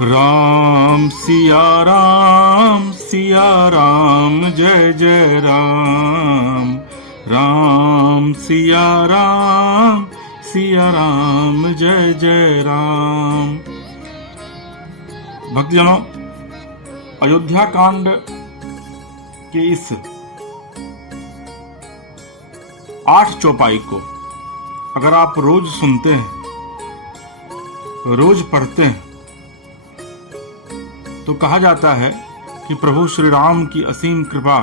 राम सिया राम जय जय राम। राम सिया राम जय जय राम। भक्तजनों, अयोध्या कांड के इस 8 चौपाई को अगर आप रोज सुनते हैं, रोज पढ़ते हैं, तो कहा जाता है कि प्रभु श्री राम की असीम कृपा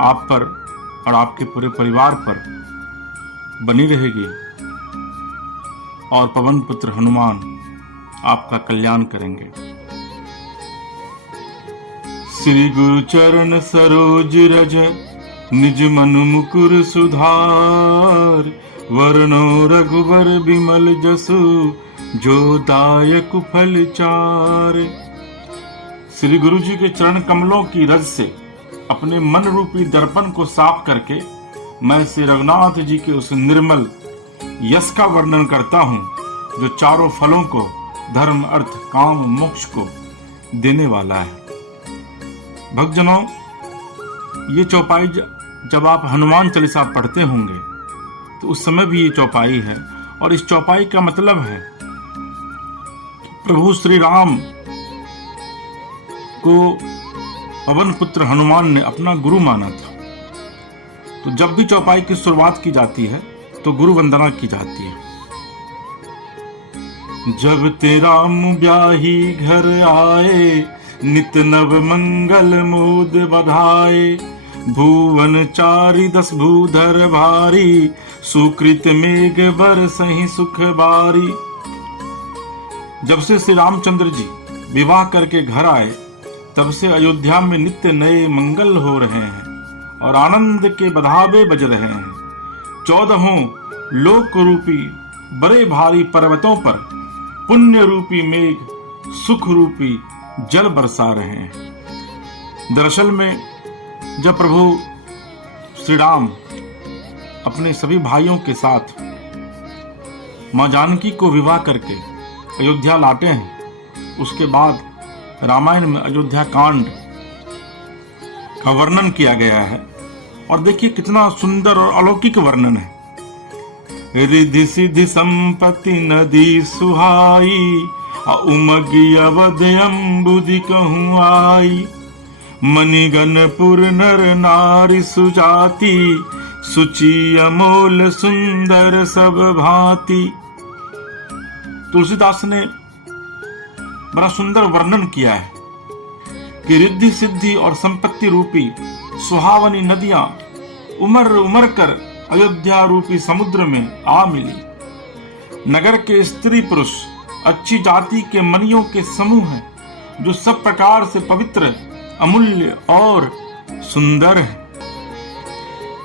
आप पर और आपके पूरे परिवार पर बनी रहेगी और पवन पुत्र हनुमान आपका कल्याण करेंगे। श्री गुरु चरण सरोज रज निज मन मुकुर सुधार। वरनो रघुवर बिमल जसु जो दायक फल चार। श्री गुरु जी के चरण कमलों की रज से अपने मन रूपी दर्पण को साफ करके मैं श्री रघुनाथ जी के उस निर्मल यश का वर्णन करता हूं जो चारों फलों को, धर्म अर्थ काम मोक्ष को देने वाला है। भक्तजनों, ये चौपाई जब आप हनुमान चालीसा पढ़ते होंगे तो उस समय भी ये चौपाई है, और इस चौपाई का मतलब है प्रभु श्री राम को पवन पुत्र हनुमान ने अपना गुरु माना था। तो जब भी चौपाई की शुरुआत की जाती है तो गुरु वंदना की जाती है। जब ते राम ब्याही घर आए, नित नव मंगल मोद बधाए। भुवन चारि 10 भूधर भारी, सुकृत मेघ बरसहि सुख बारी। जब से श्री रामचंद्र जी विवाह करके घर आए, तब से अयोध्या में नित्य नए मंगल हो रहे हैं और आनंद के बधावे बज रहे हैं। 14 लोक रूपी बड़े भारी पर्वतों पर पुण्य रूपी मेघ सुख रूपी जल बरसा रहे हैं। दरअसल में जब प्रभु श्री राम अपने सभी भाइयों के साथ मां जानकी को विवाह करके अयोध्या लाटे हैं, उसके बाद रामायण में अयोध्या कांड का वर्णन किया गया है। और देखिए कितना सुंदर और अलौकिक वर्णन है। रिद्धि सिद्धि संपत्ति नदी सुहाई, उमगी अवध अम्बुधि कहूँ आई। मणिगणपुर नर नारी सुजाति, सुचि अमोल सुंदर सब भांति। तुलसीदास ने बड़ा सुंदर वर्णन किया है कि रिद्धि सिद्धि और संपत्ति रूपी सुहावनी नदियां उमर उमर कर अयोध्या रूपी समुद्र में आ मिली। नगर के स्त्री पुरुष अच्छी जाति के मनियों के समूह हैं जो सब प्रकार से पवित्र, अमूल्य और सुंदर है।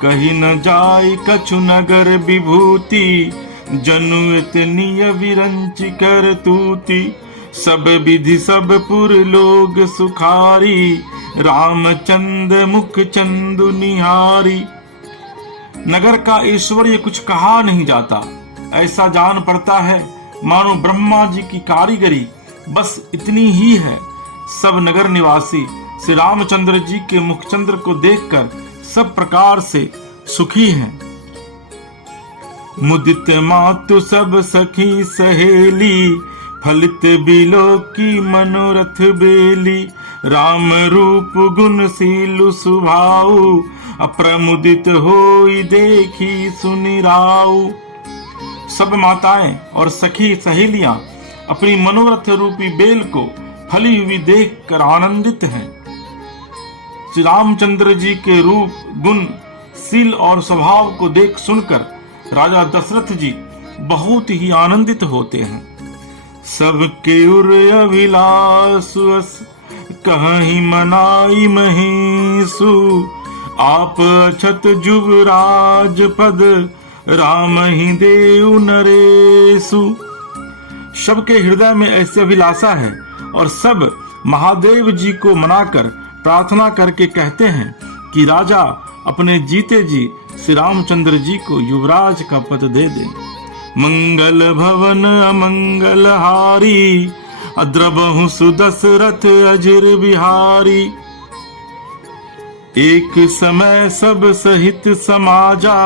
कहीं न जाय कछु नगर विभूति, जनु इतनी विरंच कर तूती। सब विधि सब पुर लोग सुखारी, रामचंद मुख चंदु निहारी। नगर का ऐश्वर्य कुछ कहा नहीं जाता, ऐसा जान पड़ता है मानो ब्रह्मा जी की कारीगरी बस इतनी ही है। सब नगर निवासी श्री रामचंद्र जी के मुखचंद्र को देखकर सब प्रकार से सुखी हैं। मुदित मातु सब सखी सहेली, फलित बिलो की मनोरथ बेली। राम रूप गुण सीलु सुभाऊ, अप्रमुदित होई देखी सुनि राऊ। सब माताएं और सखी सहेलियां अपनी मनोरथ रूपी बेल को फली हुई देखकर आनंदित हैं। श्री रामचंद्र जी के रूप, गुण, शील और स्वभाव को देख सुनकर राजा दशरथ जी बहुत ही आनंदित होते हैं। सबके उर अभिलाषु, कहीं मनाई महीसु। आप अछत जुवराज पद, राम ही देव नरेसु। सबके हृदय में ऐसी अभिलाषा है और सब महादेव जी को मनाकर प्रार्थना करके कहते हैं कि राजा अपने जीते जी श्री रामचंद्र जी को युवराज का पद दे दे। मंगल भवन अमंगल हारी, अद्रबहु सुदशरथ अजिर बिहारी। एक समय सब सहित समाजा,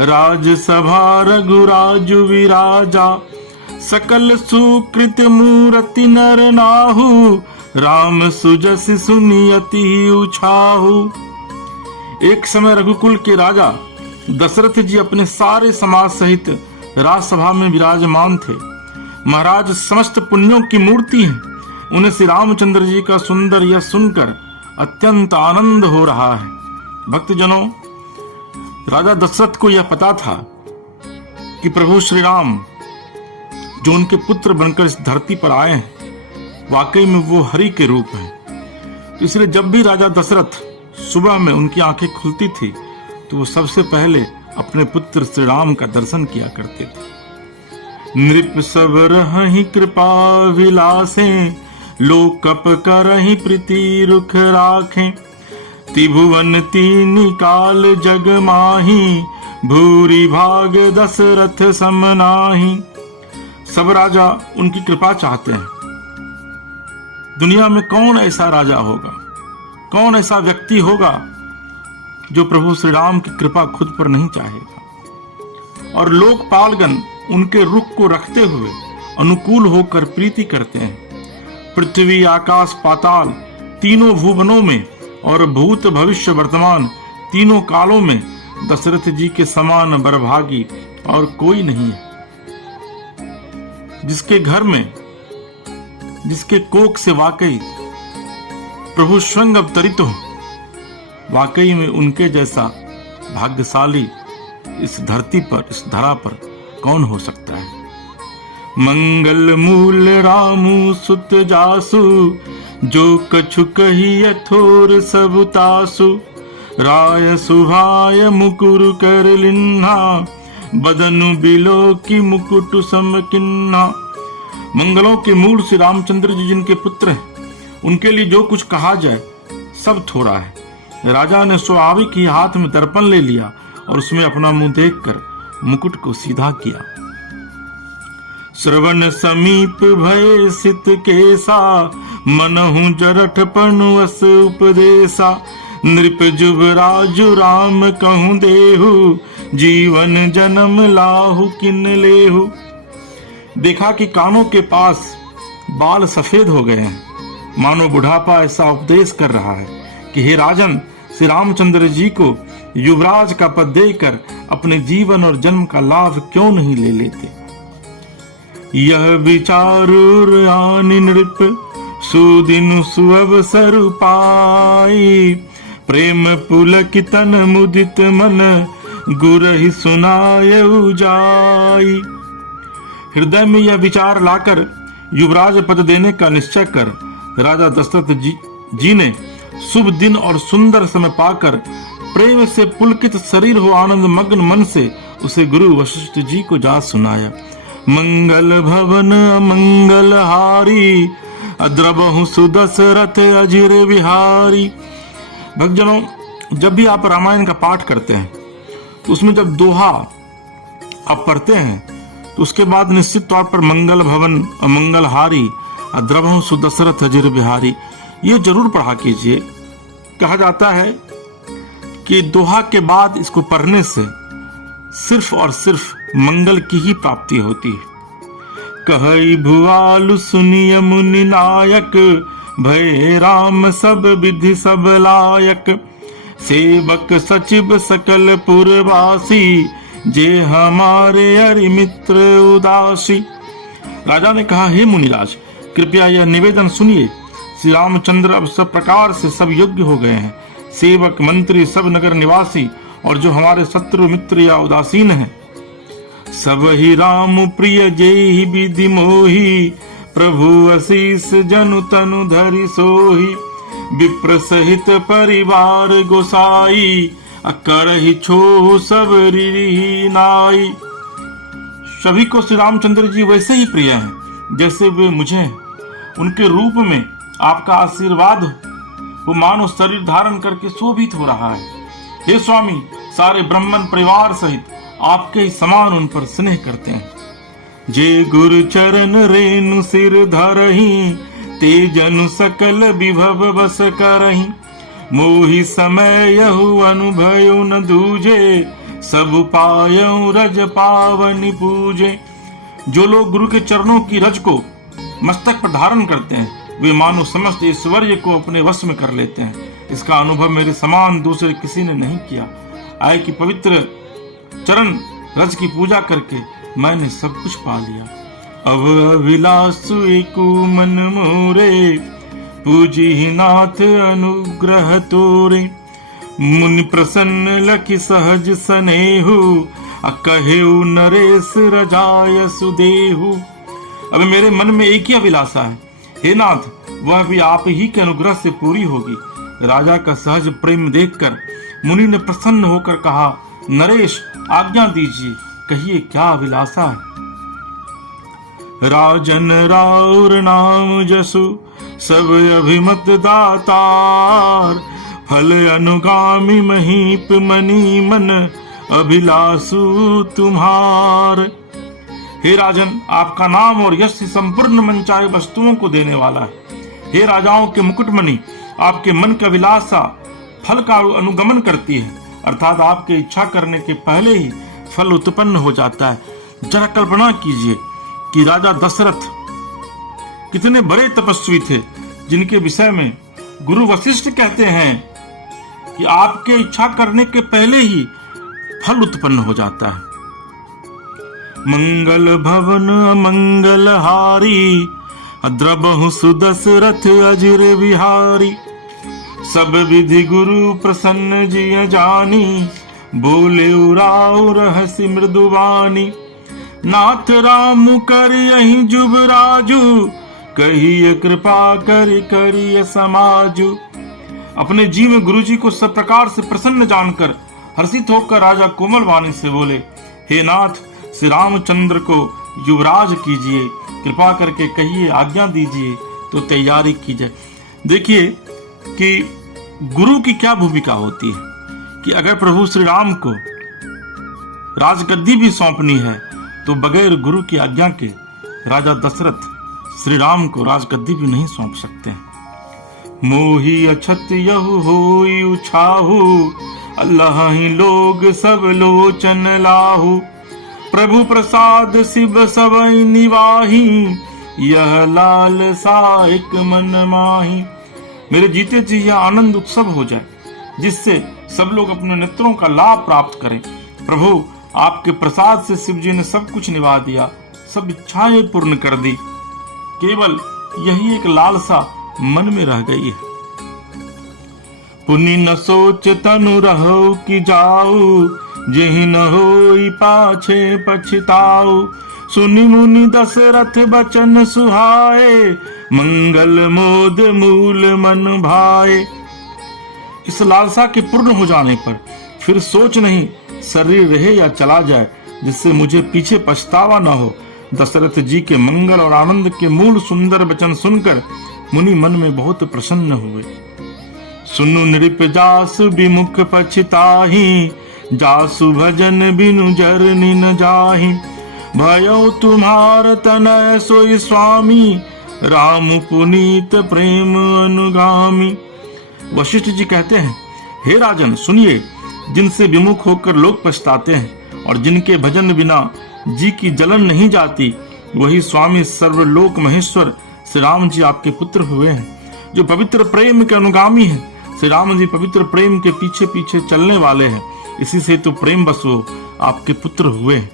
राजसभा रघुराज विराजा। सकल सुकृत मूरति नर नाहु, राम सुजस सुनियति उछाहु। एक समय रघुकुल के राजा दशरथ जी अपने सारे समाज सहित राजसभा में विराजमान थे। महाराज समस्त पुण्यों की मूर्ति हैं। उन्हें श्री रामचंद्र जी का सुंदर यश सुनकर अत्यंत आनंद हो रहा है। भक्तजनों, राजा दशरथ को यह पता था कि प्रभु श्री राम जो उनके पुत्र बनकर इस धरती पर आए हैं, वाकई में वो हरि के रूप हैं। इसलिए जब भी राजा दशरथ सुबह में उनकी आंखें खुलती थी तो वो सबसे पहले अपने पुत्र श्री राम का दर्शन किया करते थे। नृप सब रहहि कृपा विलासें, लोक कप करहि प्रीति रुख राखें। त्रिभुवन तीन काल जग माही, भूरि भाग दशरथ सम नाहि। सब राजा उनकी कृपा चाहते हैं। दुनिया में कौन ऐसा राजा होगा, कौन ऐसा व्यक्ति होगा जो प्रभु श्री राम की कृपा खुद पर नहीं चाहेगा। और लोकपालगण उनके रुख को रखते हुए अनुकूल होकर प्रीति करते हैं। पृथ्वी आकाश पाताल तीनों भुवनों में और भूत भविष्य वर्तमान तीनों कालों में दशरथ जी के समान बरभागी और कोई नहीं है। जिसके घर में, जिसके कोख से वाकई प्रभु स्वयं अवतरित हो, वाकई में उनके जैसा भाग्यशाली इस धरती पर, इस धरा पर कौन हो सकता है। मंगल मूल रामु सुत जासु, जो कछु कही यथोर सब तासु। राय सुभाय मुकुर कर लिन्हा, बदनु बिलो की मुकुट सम किन्हा। मंगलों के मूल श्री रामचंद्र जी जिनके पुत्र हैं, उनके लिए जो कुछ कहा जाए सब थोड़ा है। राजा ने स्वाभाविक ही हाथ में दर्पण ले लिया और उसमें अपना मुंह देखकर मुकुट को सीधा किया। श्रवण समीप भय सित केसा, मनहु जरठ पनुअस उपदेसा। नृप जुबराजु राम कहूँ देहु, जीवन जन्म लाहु किन लेहु। देखा कि कानों के पास बाल सफेद हो गए हैं, मानो बुढ़ापा ऐसा उपदेश कर रहा है कि हे राजन, श्री रामचंद्र जी को युवराज का पद देकर अपने जीवन और जन्म का लाभ क्यों नहीं ले लेते। यह विचार आनि नृप, सुदिनु सुअवसर पाई। प्रेम पुलकितन मुदित मन, गुरहि सुनायउ जाई। हृदय में यह विचार लाकर युवराज पद देने का निश्चय कर राजा दशरथ जी ने शुभ दिन और सुंदर समय पाकर प्रेम से पुलकित शरीर हो आनंद मग्न मन से उसे गुरु वशिष्ठ जी को जा सुनाया। मंगल भवन मंगल हारी, अद्रबहु सुदशरथ अजिर बिहारी। भक्तजनों, जब भी आप रामायण का पाठ करते हैं तो उसमें जब दोहा आप पढ़ते हैं तो उसके बाद निश्चित तौर पर मंगल भवन अमंगल हारी, अद्रबहु सुदशरथ अजिर बिहारी ये जरूर पढ़ा कीजिए। कहा जाता है कि दोहा के बाद इसको पढ़ने से सिर्फ और सिर्फ मंगल की ही प्राप्ति होती है। कहई भुआलु सुनिय मुनि नायक, भय राम सब विधि सब लायक। सेवक सचिव सकल पुरवासी, जे हमारे हरि मित्र उदासी। राजा ने कहा, हे मुनिराज, कृपया यह निवेदन सुनिए। श्री रामचंद्र अब सब प्रकार से सब योग्य हो गए हैं। सेवक मंत्री सब नगर निवासी और जो हमारे शत्रु मित्र या उदासीन हैं, सब ही राम प्रिय जेहि विधि मोही। प्रभु आशीष जनु तनु धरि सोही, विप्र सहित परिवार गोसाई। करहि छो सब रिहि नाई। सभी को श्री रामचंद्र जी वैसे ही प्रिय हैं जैसे वे मुझे हैं। उनके रूप में आपका आशीर्वाद वो मानो शरीर धारण करके शोभित हो रहा है। हे स्वामी, सारे ब्राह्मण परिवार सहित आपके ही समान उन पर स्नेह करते हैं। जे गुरु चरण रेणु सिर धरही, ते जनु सकल विभव बस करही। मोहि समय यहु अनुभयो न दूजे, सब पायऊ रज पावनि पूजे। जो लोग गुरु के चरणों की रज को मस्तक पर धारण करते हैं, वे मानो समस्त ऐश्वर्य को अपने वश में कर लेते हैं। इसका अनुभव मेरे समान दूसरे किसी ने नहीं किया। आय की पवित्र चरण रज की पूजा करके मैंने सब कुछ पा लिया। अब अभिलाषु एको मन मोरे, पूजी नाथ अनुग्रह तोरे। मुनि प्रसन्न लखि सहज सनेहु, कहेउ नरेश रजाय सुदेहु। अब मेरे मन में एक ही अभिलाषा है, हे नाथ, वह भी आप ही के अनुग्रह से पूरी होगी। राजा का सहज प्रेम देखकर मुनि ने प्रसन्न होकर कहा, नरेश आज्ञा दीजिए, कहिए क्या अभिलाषा है। राजन राउर नाम जसु, सब अभिमत दातार। फल अनुगामी महीप मनी मन, अभिलाषु तुम्हार। हे राजन, आपका नाम और यश संपूर्ण मनचाहे वस्तुओं को देने वाला है। हे राजाओं के मुकुटमणि, आपके मन की अभिलाषा फल का अनुगमन करती है, अर्थात आपके इच्छा करने के पहले ही फल उत्पन्न हो जाता है। जरा कल्पना कीजिए कि राजा दशरथ कितने बड़े तपस्वी थे, जिनके विषय में गुरु वशिष्ठ कहते हैं कि आपके इच्छा करने के पहले ही फल उत्पन्न हो जाता है। मंगल भवन मंगल हारी, द्रबहु सुदशरथ अजिर बिहारी। सब विधि गुरु प्रसन्न जिय जानी, बोले उराउ रहसि मृदुवानी। नाथ राम कर यही जुबराजू, कहिए कृपा करिय समाजू। अपने जी में गुरु जी को सब प्रकार से प्रसन्न जानकर हर्षित होकर राजा कोमल वाणी से बोले, हे नाथ, श्री रामचंद्र को युवराज कीजिए, कृपा करके कहिए, आज्ञा दीजिए तो तैयारी की जाए। देखिए कि गुरु की क्या भूमिका होती है कि अगर प्रभु श्री राम को राजगद्दी भी सौंपनी है तो बगैर गुरु की आज्ञा के राजा दशरथ श्री राम को राजगद्दी भी नहीं सौंप सकते हैं। मोहि अछत यहु होई उछाहु, अल्लाह ही लोग सब लोचन लाहु। प्रभु प्रसाद शिव सबई निवाही, यह लाल साइक मन माही। मेरे जीते जी यह आनंद उत्सव हो जाए, जिससे सब लोग अपने नेत्रों का लाभ प्राप्त करें। प्रभु, आपके प्रसाद से शिव जी ने सब कुछ निभा दिया, सब इच्छाएं पूर्ण कर दी। केवल यही एक लालसा मन में रह गई है। पुनि न सोच तनु रहो कि जाऊ, जेहि न होई पाछे पछताऊ। सुनि मुनि दशरथ बचन सुहाए, मंगल मोद मूल मन भाए। इस लालसा के पूर्ण हो जाने पर फिर सोच नहीं, शरीर रहे या चला जाए, जिससे मुझे पीछे पछतावा न हो। दशरथ जी के मंगल और आनंद के मूल सुंदर वचन सुनकर मुनि मन में बहुत प्रसन्न हुए। सुनु नृप जासु विमुख पछताही, जासु भजन बिनु जरनी न जाही। भयो तुम्हार तनय सोई स्वामी, राम पुनीत प्रेम अनुगामी। वशिष्ठ जी कहते हैं, हे राजन सुनिए, जिनसे विमुख होकर लोग पछताते हैं और जिनके भजन बिना जी की जलन नहीं जाती, वही स्वामी सर्वलोक महेश्वर श्री राम जी आपके पुत्र हुए हैं, जो पवित्र प्रेम के अनुगामी हैं। श्री राम जी पवित्र प्रेम के पीछे पीछे चलने वाले हैं, इसी से तो प्रेम बस वो आपके पुत्र हुए हैं।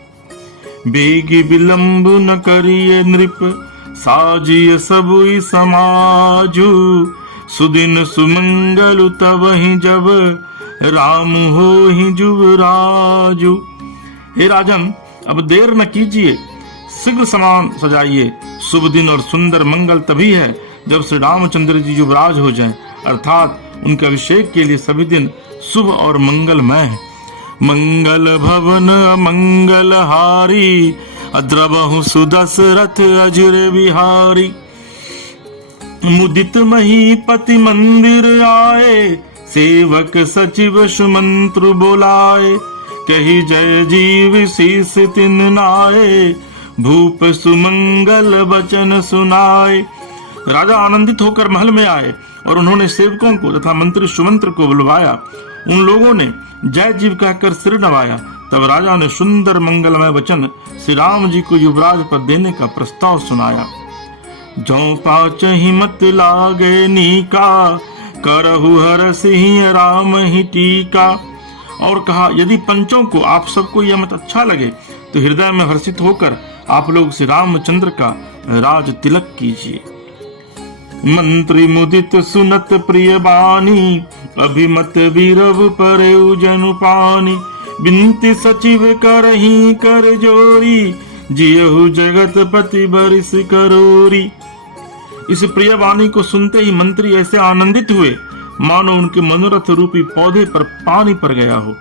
बेगी विलंब न करिए नृप, साजिए सबुई समाजू। सुदिन सुमंगल तब ही जब, राम हो ही जुबराजू। हे राजन, अब देर न कीजिए, शीघ्र सामान सजाइए। शुभ दिन और सुंदर मंगल तभी है जब श्री रामचंद्र जी युवराज हो जाएं, अर्थात उनके अभिषेक के लिए सभी दिन शुभ और मंगलमय है। मंगल भवन मंगल हारी, द्रबहु सुदशरथ अजिर बिहारी। मुदित महीपति मंदिर आए, सेवक सचिव सुमंत्र बोलाए। कही जय जीव शीस तिन नाये, भूप सुमंगल वचन सुनाए। राजा आनंदित होकर महल में आए और उन्होंने सेवकों को तथा मंत्री सुमंत्र को बुलवाया। उन लोगों ने जय जीव कहकर सिर नवाया। तब राजा ने सुंदर मंगलमय वचन श्री राम जी को युवराज पद देने का प्रस्ताव सुनाया। जो पाच हिमत लागे नीका, करहु हर सिंह राम ही टीका। और कहा, यदि पंचों को आप सबको यह मत अच्छा लगे तो हृदय में हर्षित होकर आप लोग श्री रामचंद्र का राज तिलक कीजिए। मंत्री मुदित सुनत प्रिय बानी, अभिमत वीरव परेउ जनु पानी। बिनती सचिव करही कर जोरी, जियहु जगतपति बरिस करोरी। इस प्रिय वाणी को सुनते ही मंत्री ऐसे आनंदित हुए मानो उनके मनोरथ रूपी पौधे पर पानी पड़ गया हो।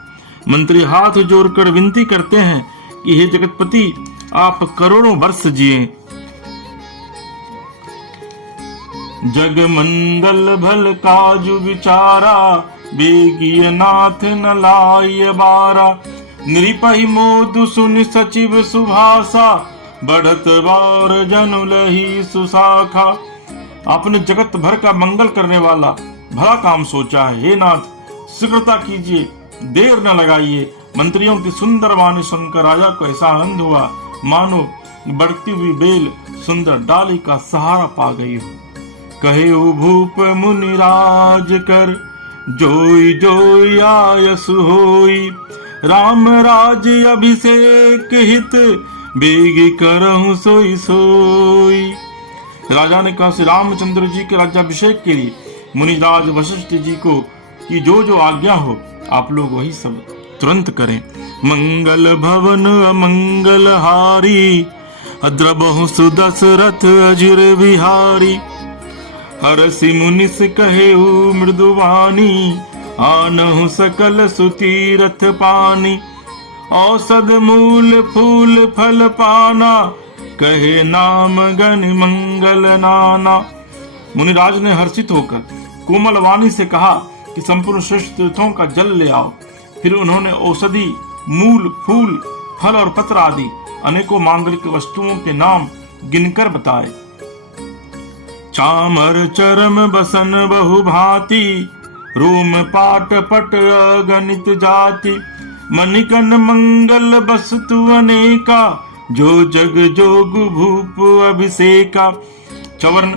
मंत्री हाथ जोड़कर विनती करते हैं कि हे जगतपति, आप करोड़ों वर्ष जिए। जग मंगल भल काजु विचारा, बेगिय नाथ न लाय बारा। नृपहि मोदु सुनि सचिव सुभाषा, बढ़त बार जनु लही सुशाखा। आपने जगत भर का मंगल करने वाला भला काम सोचा है। हे नाथ, शीघ्रता कीजिए, देर न लगाइए। मंत्रियों की सुंदर वाणी सुनकर राजा को ऐसा आनंद हुआ मानो बढ़ती हुई बेल सुंदर डाली का सहारा पा गई हो। कहे भूप मुनिराज कर, जोई जोई आयस होई। राम राज अभिषेक हित, बेगी करहु सोई सोई। राजा ने कहा, श्री रामचंद्र जी के राज्याभिषेक के लिए मुनिराज वशिष्ठ जी को कि जो आज्ञा हो आप लोग वही सब तुरंत करें। मंगल भवन अमंगल हारी, अद्रबहु सुदशरथ अजिर बिहारी। हरसि मुनिस कहेउ मृदुवाणी, आनहु सकल सुतीरथ पानी। औषध मूल फूल फल पाना, कहे नाम गण मंगल नाना। मुनिराज ने हर्षित होकर कोमल वाणी से कहा कि संपूर्ण श्रेष्ठ तीर्थों का जल ले आओ। फिर उन्होंने औषधि, मूल, फूल, फल और पत्र आदि अनेकों मांगलिक वस्तुओं के नाम गिनकर बताए। चामर चरम बसन बहु भांति, रोम पाट पट अगणित जाति। मणिकन मंगल वस्तु अनेका, जो जग जोग भूप अभिषेका। चवर्ण,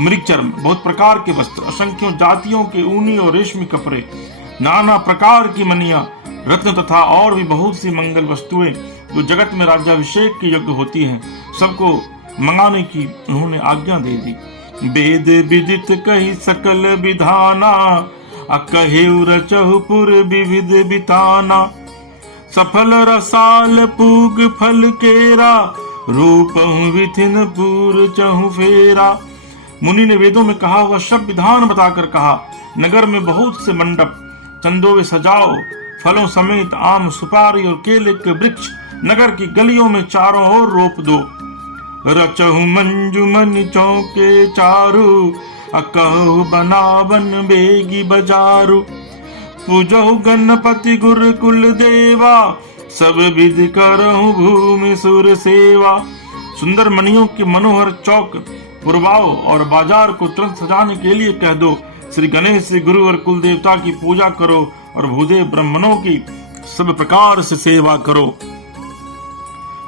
मृगचर्म, बहुत प्रकार के वस्त्र, असंख्यों जातियों के ऊनी और रेशमी कपड़े, नाना प्रकार की मनिया, रत्न तथा और भी बहुत सी मंगल वस्तुएं जो जगत में राज्याभिषेक के योग्य होती हैं, सबको मंगाने की उन्होंने आज्ञा दे दी। वेद विदित कही सकल विधाना, अकहेउ रचहु पुर विविध बिताना। सफल रसाल पूग फल केरा, रूपहु विथिन पूर चहु फेरा। मुनि ने वेदों में कहा हुआ सब विधान बताकर कहा, नगर में बहुत से मंडप चंदों में सजाओ, फलों समेत आम, सुपारी और केले के वृक्ष नगर की गलियों में चारों ओर रोप दो। रचहु मंजुमन चौके चारु, अकहु बनावन बेगी बजारू। पूजहु गणपति गुरुकुल देवा, सब विधि करहु भूमि सुर सेवा। सुंदर मणियों के मनोहर चौक पुरवाओ और बाजार को तुरंत सजाने के लिए कह दो। श्री गणेश, श्री गुरु और कुल देवता की पूजा करो और भूदेव ब्राह्मणों की सब प्रकार से सेवा करो।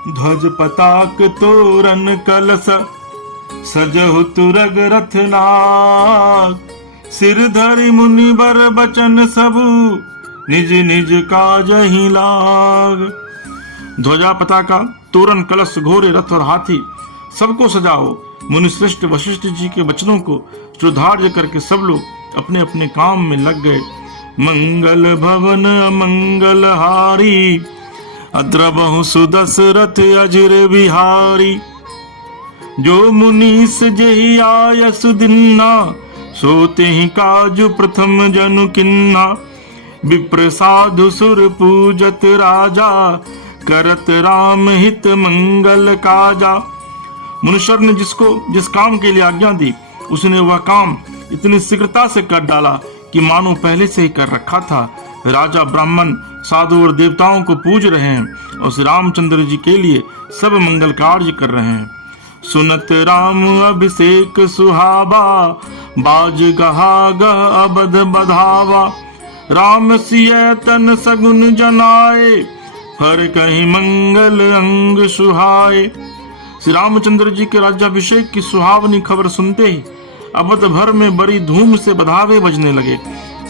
ध्वज पताक तोरण कलश, सजहु तुरग रथ नाग। सिर धरि मुनि बर बचन सबु, निज निज काज ही लाग। ध्वजा, पताका, तोरण, कलश, घोड़े, रथ और हाथी सबको सजाओ। मुनि श्रेष्ठ वशिष्ठ जी के वचनों को सुधार्य करके सब लोग अपने अपने काम में लग गए। मंगल भवन मंगल हारी, अद्रबहु सुदशरथ अजिर बिहारी। जो मुनीस जेहि आयस दिन्ना, सोते ही काजु प्रथम जनु किन्ना। विप्र साधु सुर पूजत राजा, करत राम हित मंगल काजा। मनुष्य ने जिसको जिस काम के लिए आज्ञा दी, उसने वह काम इतनी शीघ्रता से कर डाला कि मानो पहले से ही कर रखा था। राजा, ब्राह्मण, साधु और देवताओं को पूज रहे हैं और श्री रामचंद्र जी के लिए सब मंगल कार्य कर रहे हैं। सुनत राम अभिषेक सुहावा, बाज गहा गह अबध बधावा। राम सिय तन सगुन जनाए, हर कहीं मंगल अंग सुहाए। श्री रामचंद्र जी के राज्याभिषेक की सुहावनी खबर सुनते ही अवध भर में बड़ी धूम से बधावे बजने लगे।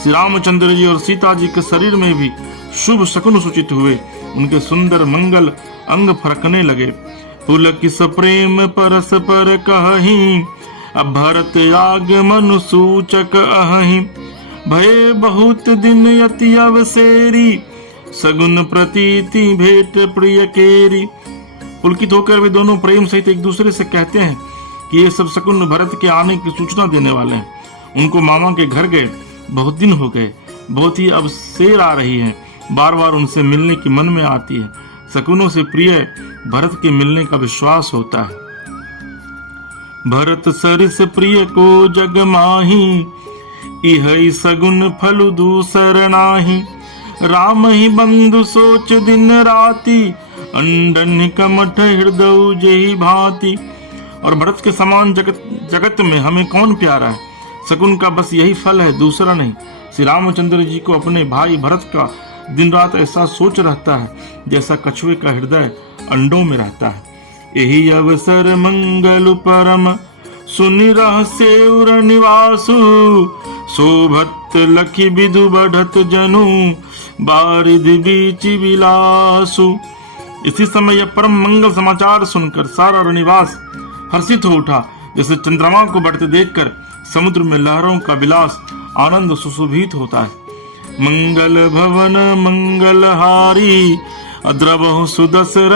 श्री रामचंद्र जी और सीता जी के शरीर में भी शुभ शकुन सूचित हुए। उनके सुंदर मंगल अंग फरकने लगे। पुलकित प्रेम परस पर कहीं, अब भरत आगमन सूचक अहीं। भय बहुत दिन यति अवसेरी, सगुन प्रतीति भेंट प्रिय केरी। पुलकित होकर वे दोनों प्रेम सहित एक दूसरे से कहते हैं कि ये सब शकुन भरत के आने की सूचना देने वाले हैं। उनको मामा के घर गए बहुत दिन हो गए, बहुत ही अवसेर आ रही है, बार बार उनसे मिलने की मन में आती है। शकुनों से प्रिय भरत के मिलने का विश्वास होता है। भरत सरिस प्रिय को जग माही, इहै सगुन फल दूसर नाही। राम ही बंधु सोच दिन राति, अंडन कमठ हृदय जेहि भांति। और भरत के समान जगत में हमें कौन प्यारा है। शकुन का बस यही फल है, दूसरा नहीं। श्री रामचंद्र जी को अपने भाई भरत का दिन रात ऐसा सोच रहता है जैसा कछुए का हृदय अंडों में रहता है। यही अवसर मंगल परम, सुनि रहस्य उर निवासु। शोभत लखि विधु बढ़त जनु, बारिधि बीच विलासु। इसी समय यह परम मंगल समाचार सुनकर सारा रनिवास हर्षित हो उठा, जैसे चंद्रमा को बढ़ते देखकर समुद्र में लहरों का विलास आनंद सुशोभित होता है। मंगल भवन मंगलहारी, अद्रवहु सुदशरथ